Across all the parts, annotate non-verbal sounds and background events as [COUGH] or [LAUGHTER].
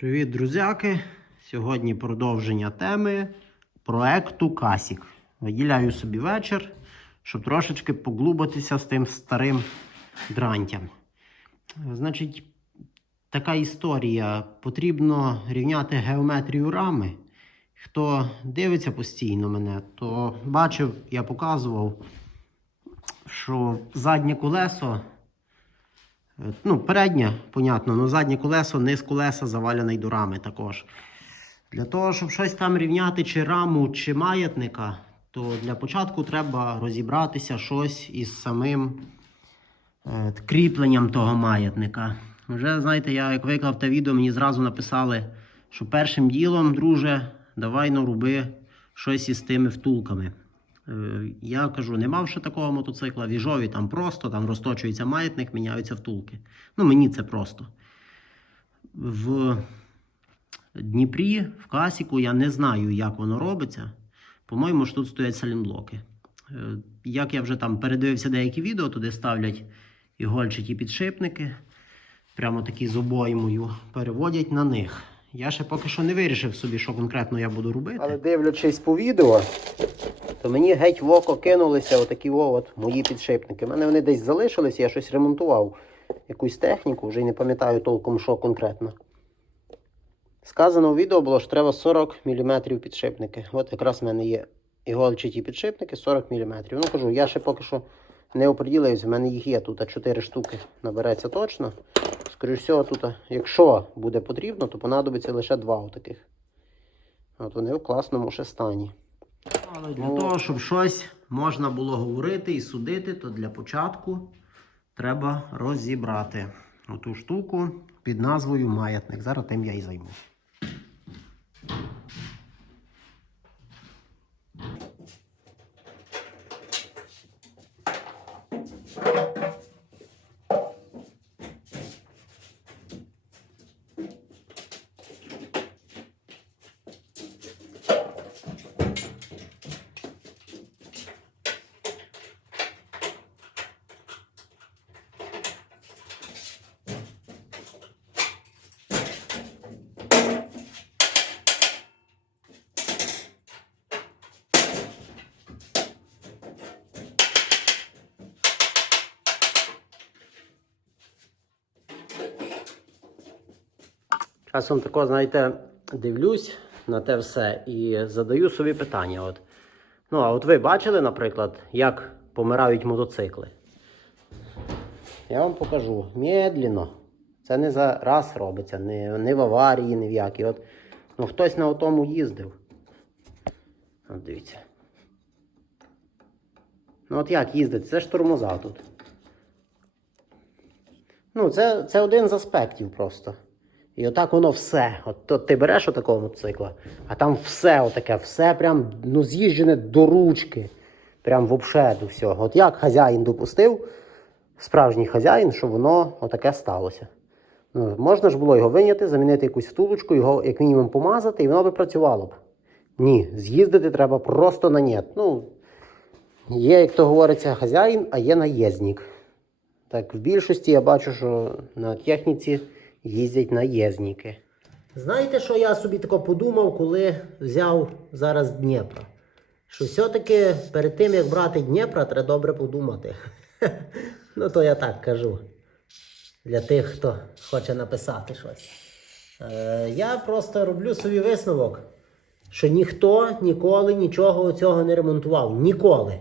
Привіт, друзяки! Сьогодні продовження теми проекту Касік. Виділяю собі вечір, щоб трошечки поглубитися з тим старим дрантям. Значить, така історія. Потрібно рівняти геометрію рами. Хто дивиться постійно мене, то бачив, я показував, що заднє колесо Ну, переднє, понятно, але заднє колесо, низ колеса завалений до рами також. Для того, щоб щось там рівняти, чи раму, чи маятника, то для початку треба розібратися щось із самим е, кріпленням того маятника. Вже, знаєте, я як виклав те відео, мені зразу написали, що першим ділом, друже, давай ну, роби щось із тими втулками. Е, Я кажу, не мав ще такого мотоцикла. Віжові там просто, там розточується маятник, міняються втулки. Ну, мені це просто. В Дніпрі, в Касіку, я не знаю, як воно робиться. По-моєму, ж тут стоять салінблоки. Е, Як я вже там передивився деякі відео, туди ставлять ігольчаті підшипники, прямо такі з обоймою, переводять на них. Я ще поки що не вирішив собі, що конкретно я буду робити. Але дивлячись по відео, то мені геть в око кинулися отакі о, от мої підшипники. У мене вони десь залишились, я щось ремонтував. Якусь техніку, вже й не пам'ятаю толком, що конкретно. Сказано у відео було, що треба 40 мм підшипники. От якраз в мене є іголчаті підшипники 40 мм. Ну кажу, я ще поки що не оприділився, в мене їх є тут 4 штуки. Набереться точно. Скоріше всього, тут, якщо буде потрібно, то понадобиться лише два отаких. От вони в класному ще стані. Але для того, щоб щось можна було говорити і судити, то для початку треба розібрати оту штуку під назвою маятник. Зараз тим я і займусь. Часом тако, знаєте, дивлюсь на те все і задаю собі питання. От. Ну, а от ви бачили, наприклад, як помирають мотоцикли? Я вам покажу. Медленно. Це не за раз робиться, не, не в аварії, ні в якій. От, ну, хтось на тому їздив. От дивіться. Ну от як їздити? Це ж тормоза тут. Ну, це, це один з аспектів просто. І отак воно все. От то ти береш отакого мотоцикла, а там все отаке, все прям ну, з'їжджене до ручки. Прям вообще до всього. От як хазяїн допустив, справжній хазяїн, що воно отаке сталося. Ну, можна ж було його виняти, замінити якусь втулочку, його як мінімум помазати, і воно би працювало б. Ні, з'їздити треба просто на нет. Ну, є, як то говориться, хазяїн, а є наєзник. Так, в більшості я бачу, що на техніці їздять наєзники. Знаєте, що я собі тако подумав, коли взяв зараз Дніпро? Що все-таки перед тим, як брати Дніпра, треба добре подумати. [LAUGHS] ну, то я так кажу. Для тих, хто хоче написати щось. Е, я просто роблю собі висновок, що ніхто ніколи нічого цього не ремонтував. Ніколи.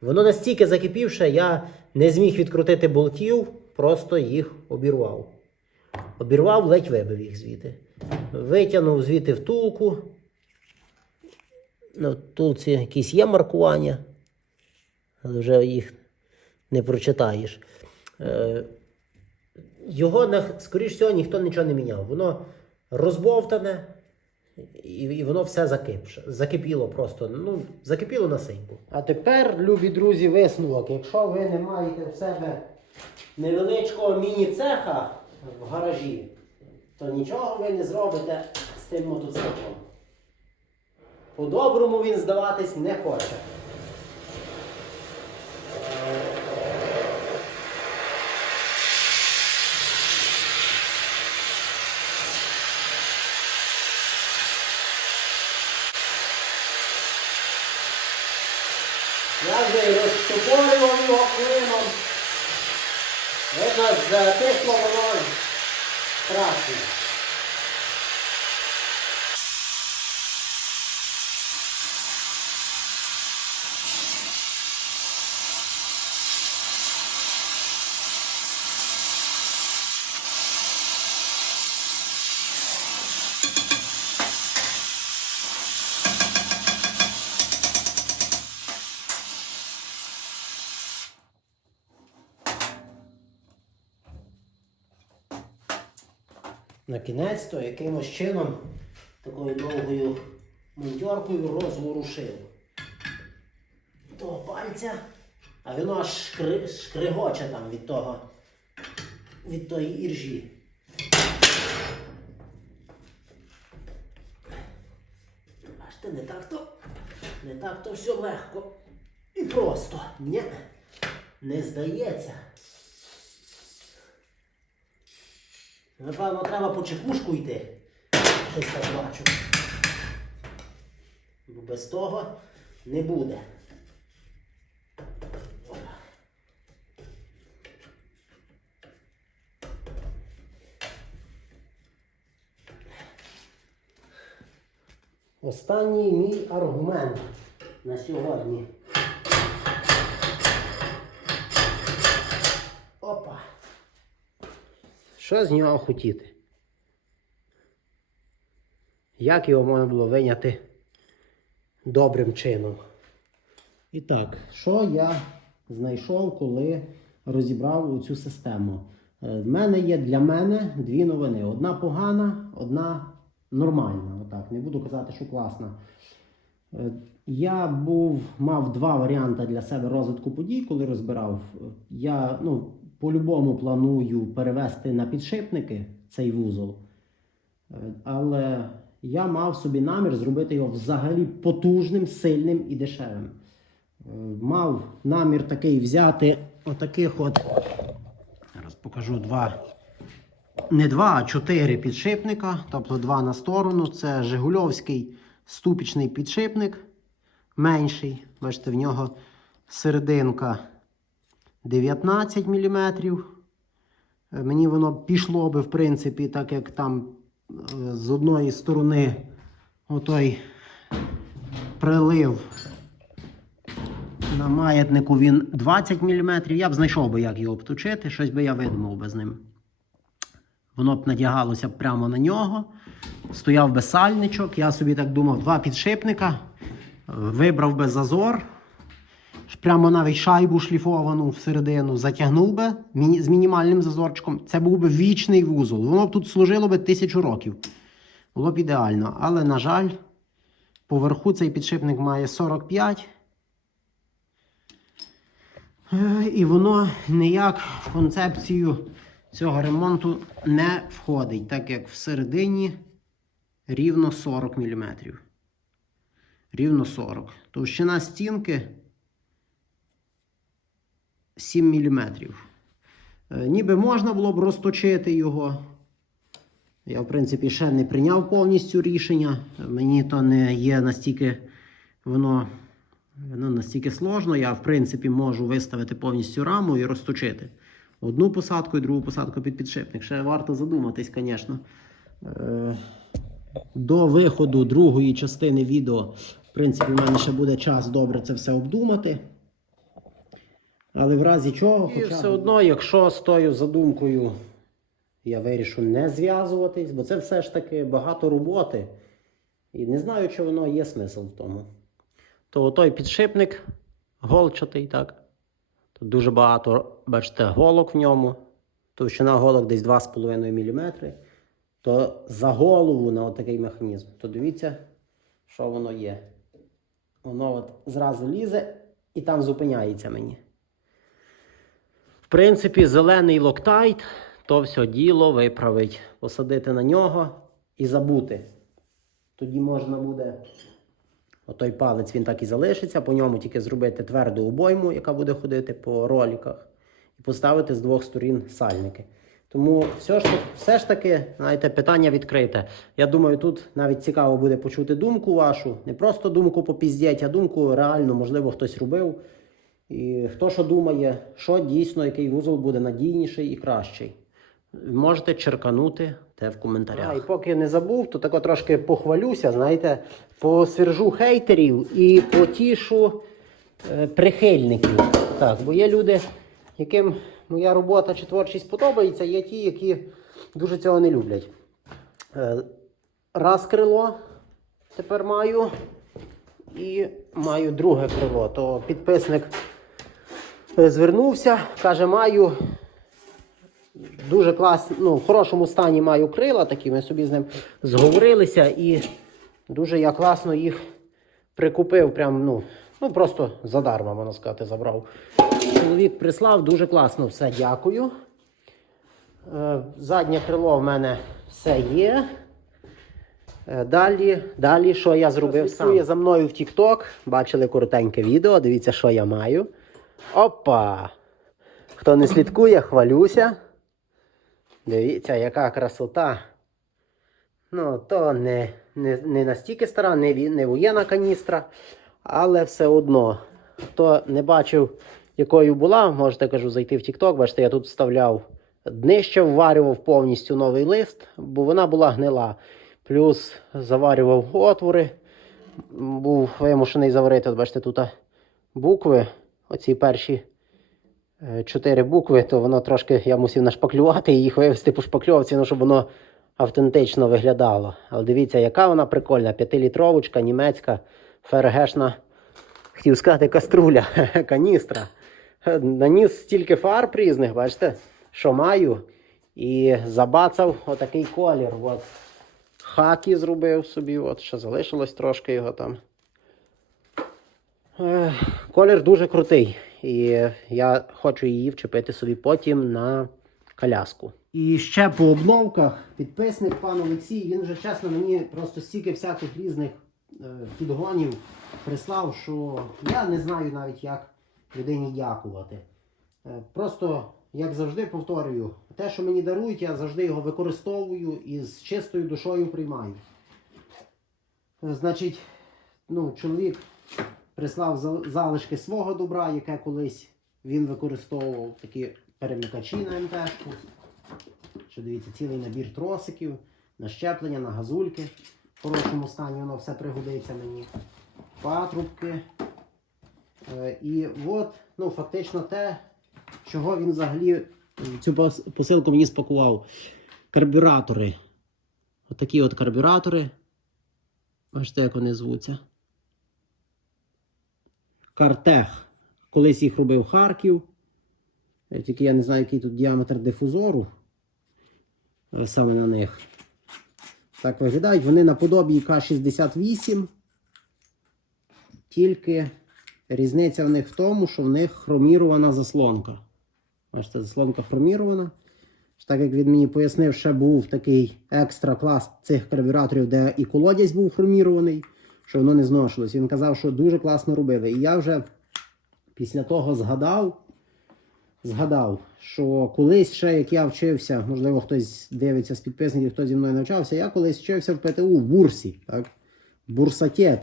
Воно настільки закипівше, я не зміг відкрутити болтів, просто їх обірвав. Обірвав, ледь вибив їх звідти. Витягнув звідти втулку. На втулці якісь є маркування, але вже їх не прочитаєш. Е, Його, скоріш всього, ніхто нічого не міняв. Воно розбовтане і, воно все закипше. Закипіло просто. Ну, закипіло на синьку. А тепер, любі друзі, висновок. Якщо ви не маєте в себе невеличкого міні-цеха в гаражі, то нічого ви не зробите з тим мотоциклом. По-доброму він здаватись не хоче. Я вже розтопорював його клином. Видно, затисло воно Tráfego. На кінець то якимось чином такою довгою монтьоркою розворушив того пальця, а воно аж шкри, шкригоче там від того, від тої іржі. Бачите, не так то, не так то все легко і просто. Ні, не здається. Напевно, треба по чекушку йти. Щось так бачу. Бо без того не буде. Останній мій аргумент на сьогодні. Що з нього хотіти? Як його можна було виняти добрим чином? І так, що я знайшов, коли розібрав цю систему? Е, В мене є для мене дві новини. Одна погана, одна нормальна. Отак, не буду казати, що класна. Е, Я був, мав два варіанти для себе розвитку подій, коли розбирав. Е, Я ну, по-любому планую перевести на підшипники цей вузол. Е, Але я мав собі намір зробити його взагалі потужним, сильним і дешевим. Е, Мав намір такий взяти отаких от. Зараз покажу два. Не два, а чотири підшипника, тобто два на сторону. Це Жигульовський ступічний підшипник менший. Бачите, в нього серединка 19 мм. Мені воно пішло би, в принципі, так як там е, з одної сторони отой прилив на маятнику він 20 мм. Я б знайшов би, як його обточити, щось би я видумав би з ним. Воно б надягалося прямо на нього. Стояв би сальничок. Я собі так думав, два підшипника. Вибрав би зазор. Прямо навіть шайбу шліфовану всередину затягнув би з мінімальним зазорчиком. Це був би вічний вузол. Воно б тут служило би тисячу років. Було б ідеально. Але, на жаль, поверху цей підшипник має 45. Е, І воно ніяк в концепцію цього ремонту не входить, так як всередині рівно 40 мм. Рівно 40. Товщина стінки 7 мм. Ніби можна було б розточити його. Я, в принципі, ще не прийняв повністю рішення. Мені то не є настільки воно, воно настільки сложно. Я, в принципі, можу виставити повністю раму і розточити. Одну посадку і другу посадку під підшипник. Ще варто задуматись, звісно. Е, До виходу другої частини відео, в принципі, в мене ще буде час добре це все обдумати. Але в разі чого. І все одно, якщо з тою задумкою я вирішу не зв'язуватись, бо це все ж таки багато роботи. І не знаю, чи воно є смисл в тому. То той підшипник голчатий, так. Тут дуже багато, бачите, голок в ньому. Товщина голок десь 2,5 мм. То за голову на отакий механізм. То дивіться, що воно є. Воно от зразу лізе і там зупиняється мені. Принципі, зелений локтайт, то все діло виправить. Посадити на нього і забути. Тоді можна буде. Отой палець він так і залишиться, по ньому тільки зробити тверду обойму, яка буде ходити по роліках, і поставити з двох сторін сальники. Тому все ж, все ж таки, знаєте, питання відкрите. Я думаю, тут навіть цікаво буде почути думку вашу. Не просто думку попіздять, а думку реально, можливо, хтось робив. І хто що думає, що дійсно, який вузол буде надійніший і кращий. Можете черканути те в коментарях. А, і поки не забув, то тако трошки похвалюся, знаєте, посвержу хейтерів і потішу е, прихильників. Так, бо є люди, яким моя робота чи творчість подобається, є ті, які дуже цього не люблять. Е, раз крило тепер маю. І маю друге крило. То підписник звернувся, каже, маю дуже класно, ну, в хорошому стані маю крила, такі ми собі з ним зговорилися і дуже я класно їх прикупив. Прям, ну, ну просто задарма, можна сказати, забрав. Чоловік прислав, дуже класно все, дякую. Е, Заднє крило в мене все є. Е, Далі, далі, що я зробив сам? за мною в TikTok. Бачили коротеньке відео. Дивіться, що я маю. Опа! Хто не слідкує, хвалюся. Дивіться, яка красота. Ну, то не, не, не настільки стара, не, не воєнна каністра, але все одно. Хто не бачив, якою була, можете кажу, зайти в TikTok. Бачите, я тут вставляв днище, вварював повністю новий лист, бо вона була гнила. Плюс заварював отвори. Був вимушений заварити, от бачите, тут букви. Оці перші е, чотири букви, то воно трошки я мусив нашпаклювати і їх вивести по шпакльовці, ну, щоб воно автентично виглядало. Але дивіться, яка вона прикольна. П'ятилітровочка, німецька, фергешна, хотів сказати, каструля, [LAUGHS] каністра. Наніс стільки фарб різних, бачите, що маю. І забацав отакий колір. От. Хакі зробив собі, от ще залишилось трошки його там. Е, Колір дуже крутий. І я хочу її вчепити собі потім на коляску. І ще по обновках підписник пан Олексій, він вже чесно мені просто стільки всяких різних е, підгонів прислав, що я не знаю навіть, як людині дякувати. Е, Просто, як завжди, повторюю, те, що мені дарують, я завжди його використовую і з чистою душою приймаю. Значить, ну, чоловік прислав залишки свого добра, яке колись він використовував, такі перемикачі на МТшку. Що дивіться, цілий набір тросиків, на щеплення, на газульки. В хорошому стані воно все пригодиться мені. Патрубки. Е, І от, ну, фактично те, чого він взагалі цю посилку мені спакував. Карбюратори. Отакі от карбюратори. Бачите, як вони звуться. Картех. Колись їх робив Харків. Е, Тільки я не знаю, який тут діаметр дифузору. е, Саме на них. Так виглядають. Вони наподобі К68. Тільки різниця в них в тому, що в них хромірована заслонка. Бачите, заслонка хромірована. Так як він мені пояснив, ще був такий екстра клас цих карбюраторів, де і колодязь був хромірований, що воно не зношилось. Він казав, що дуже класно робили. І я вже після того згадав, згадав, що колись ще, як я вчився, можливо, хтось дивиться з підписників, хто зі мною навчався, я колись вчився в ПТУ в бурсі, так? бурсакет.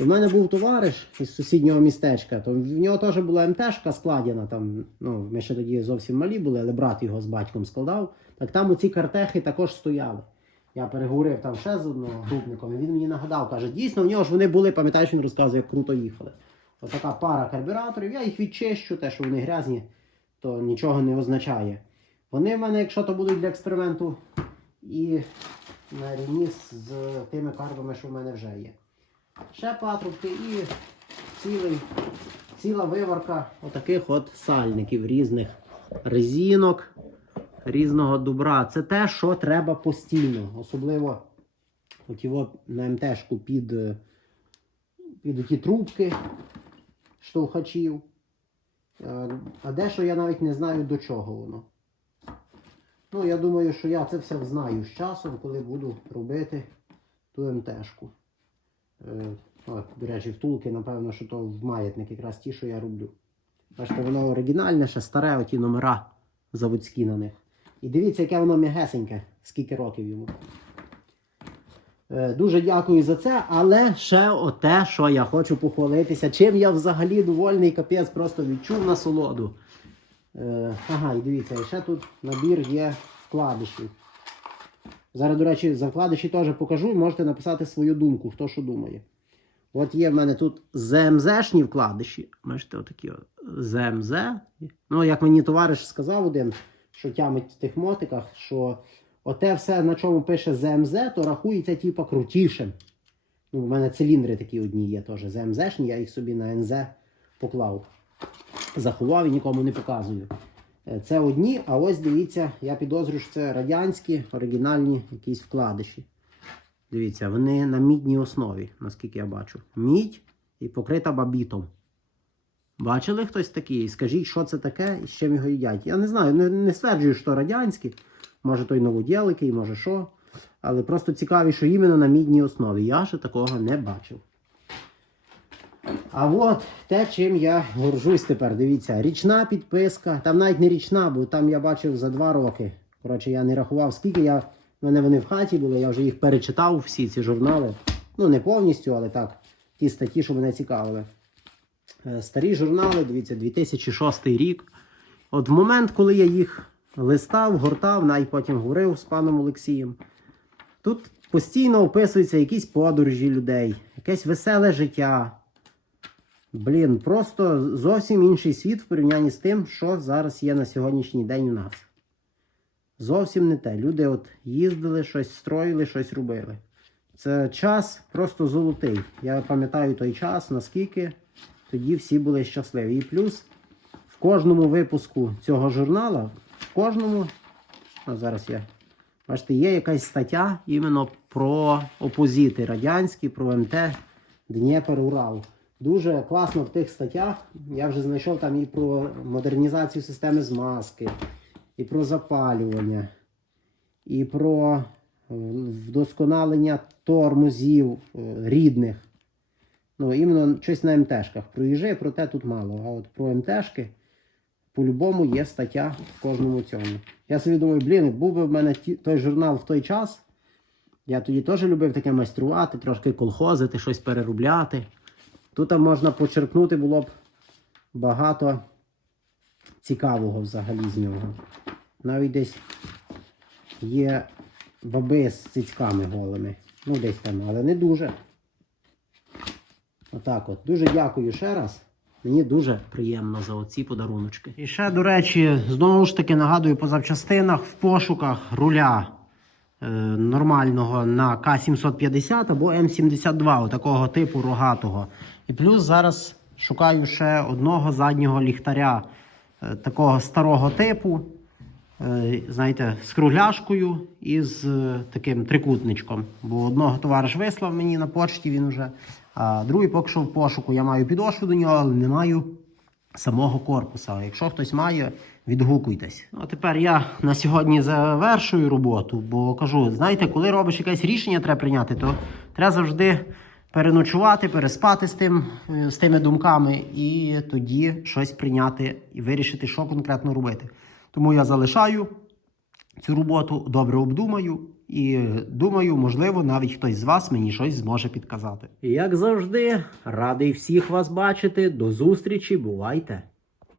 У мене був товариш із сусіднього містечка, то в нього теж була МТшка складена. Там, ну, ми ще тоді зовсім малі були, але брат його з батьком складав. Так там оці картехи також стояли. Я переговорив там ще з одним групником, і він мені нагадав, каже, дійсно, в нього ж вони були, пам'ятаєш, він розказує, як круто їхали. Отака пара карбюраторів, я їх відчищу, те, що вони грязні, то нічого не означає. Вони в мене, якщо то будуть для експерименту, і на рівні з тими карбами, що в мене вже є. Ще патрубки і цілий, ціла виварка отаких от сальників різних резинок, різного добра. Це те, що треба постійно. Особливо от його на МТшку під, е, під ті трубки штовхачів. Е, А дещо я навіть не знаю до чого воно. Ну, я думаю, що я це все знаю з часом, коли буду робити ту МТшку. Е, до речі, втулки, напевно, що то в маятник якраз ті, що я роблю. Бачите, воно оригінальне, ще старе, оті номера заводські на них. І дивіться, яке воно м'ягесеньке, скільки років йому. Е, Дуже дякую за це, але ще оте, що я хочу похвалитися, чим я взагалі довольний, капець, просто відчув насолоду. Е, ага, і дивіться, ще тут набір є вкладишів. Зараз, до речі, за вкладиші теж покажу можете написати свою думку, хто що думає. От є в мене тут ЗМЗшні вкладиші. Бачите, отакі от ЗМЗ. Ну, як мені товариш сказав один, що тямить в тих мотиках, що оте все, на чому пише ЗМЗ, то рахується типа крутішим. Ну, у мене циліндри такі одні є теж ЗМЗшні, я їх собі на НЗ поклав. Заховав і нікому не показую. Е, Це одні, а ось дивіться, я підозрюю, що це радянські оригінальні якісь вкладиші. Дивіться, вони на мідній основі, наскільки я бачу. Мідь і покрита бабітом. Бачили хтось такий? Скажіть, що це таке і з чим його їдять. Я не знаю, не, не стверджую, що радянські, може той новодєликий, може що. Але просто цікаві, що іменно на мідній основі. Я ще такого не бачив. А от те, чим я горжусь тепер. Дивіться, річна підписка. Там навіть не річна, бо там я бачив за два роки. Коротше, я не рахував, скільки я. У мене вони в хаті були, я вже їх перечитав, всі ці журнали. Ну, не повністю, але так, ті статті, що мене цікавили. Е, Старі журнали, дивіться, 2006 рік. От в момент, коли я їх листав, гортав, навіть потім говорив з паном Олексієм. Тут постійно описуються якісь подорожі людей, якесь веселе життя. Блін, просто зовсім інший світ в порівнянні з тим, що зараз є на сьогоднішній день у нас. Зовсім не те. Люди от їздили, щось строїли, щось робили. Це час просто золотий. Я пам'ятаю той час, наскільки тоді всі були щасливі. І плюс в кожному випуску цього журнала, в кожному, а зараз я. Бачите, є якась стаття іменно про опозити радянські, про МТ Дніпер Урал. Дуже класно в тих статтях. Я вже знайшов там і про модернізацію системи змазки, і про запалювання, і про е, вдосконалення тормозів е, рідних. Ну, іменно щось на МТшках. Про їжі, про те тут мало. А от про МТшки по-любому є стаття в кожному цьому. Я собі думаю, блін, був би в мене ті- той журнал в той час. Я тоді теж любив таке майструвати, трошки колхозити, щось переробляти. Тут можна почерпнути було б багато цікавого взагалі з нього. Навіть десь є баби з цицьками голими. Ну, десь там, але не дуже. Отак от. Дуже дякую ще раз. Мені дуже приємно за оці подаруночки. І ще, до речі, знову ж таки нагадую по запчастинах в пошуках руля е, нормального на К750 або М72, отакого типу рогатого. І плюс зараз шукаю ще одного заднього ліхтаря е, такого старого типу. Е, Знаєте, з кругляшкою і з е, таким трикутничком. Бо одного товариш вислав мені на почті він вже, а другий поки що в пошуку. Я маю підошву до нього, але не маю самого корпуса. Якщо хтось має, відгукуйтесь. Ну, тепер я на сьогодні завершую роботу, бо кажу, знаєте, коли робиш якесь рішення, треба прийняти, то треба завжди переночувати, переспати з тим, е, з тими думками, і тоді щось прийняти і вирішити, що конкретно робити. Тому я залишаю цю роботу, добре обдумаю і думаю, можливо, навіть хтось з вас мені щось зможе підказати. Як завжди, радий всіх вас бачити. До зустрічі, бувайте!